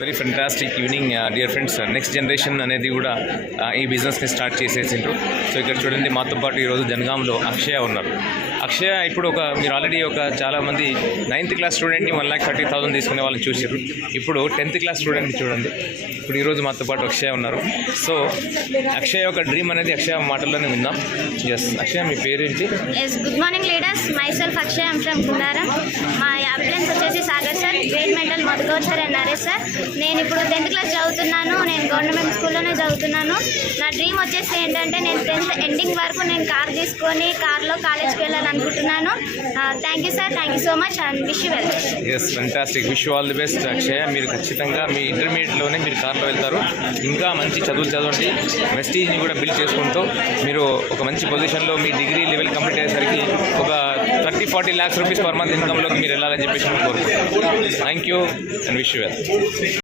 Very fantastic evening dear friends. Next generation అనేది కూడా ఈ బిజినెస్ని స్టార్ట్ చేసేసిండ్రు. సో ఇక్కడ చూడండి, మాతో పాటు ఈరోజు జనగాంలో అక్షయ ఉన్నారు. అక్షయ ఇప్పుడు మీరు ఆల్రెడీ చాలామంది 9th క్లాస్ స్టూడెంట్ని 1,30,000 తీసుకునే వాళ్ళని చూసారు. ఇప్పుడు 10th క్లాస్ స్టూడెంట్ని చూడండి. ఇప్పుడు ఈరోజు మాతో పాటు అక్షయ ఉన్నారు. సో అక్షయ యొక్క డ్రీమ్ అనేది అక్షయ మాటల్లోనే విందాం. ఎస్ అక్షయ, మీ పేరేంటి? Good morning leaders, myself Akshaya, I'm from Kundaram. మా అప్లయన్స్ వచ్చేసి Sagar sir, great mental Madhukaur sir and Naresh sir. నేను ఇప్పుడు 10th క్లాస్ చదువుతున్నాను. నేను గవర్నమెంట్ స్కూల్లోనే చదువుతున్నాను. నా డ్రీమ్ వచ్చేసి ఏంటంటే నేను 10th ఎండింగ్ వరకు నేను కార్ తీసుకొని కార్లో కాలేజ్కి వెళ్ళాలనుకుంటున్నాను. Thank you sir, thank you so much and wish you well. Yes fantastic, wish you all the best Akshaya. మీరు ఖచ్చితంగా మీ ఇంటర్మీడియట్లోనే మీరు కార్లో వెళ్తారు. ఇంకా మంచి చదువులు చదవండి, వెస్టీజ్ని కూడా బిల్డ్ చేసుకుంటూ మీరు ఒక మంచి పొజిషన్లో మీ డిగ్రీ లెవెల్ కంప్లీట్ అయ్యేసరికి ఒక 30-40 lakhs రూపీస్ పర్ మంత్ ఇన్కమ్లోకి మీరు వెళ్ళాలని చెప్పేసి కోరుకుంటున్నాను. Thank you and wish you well.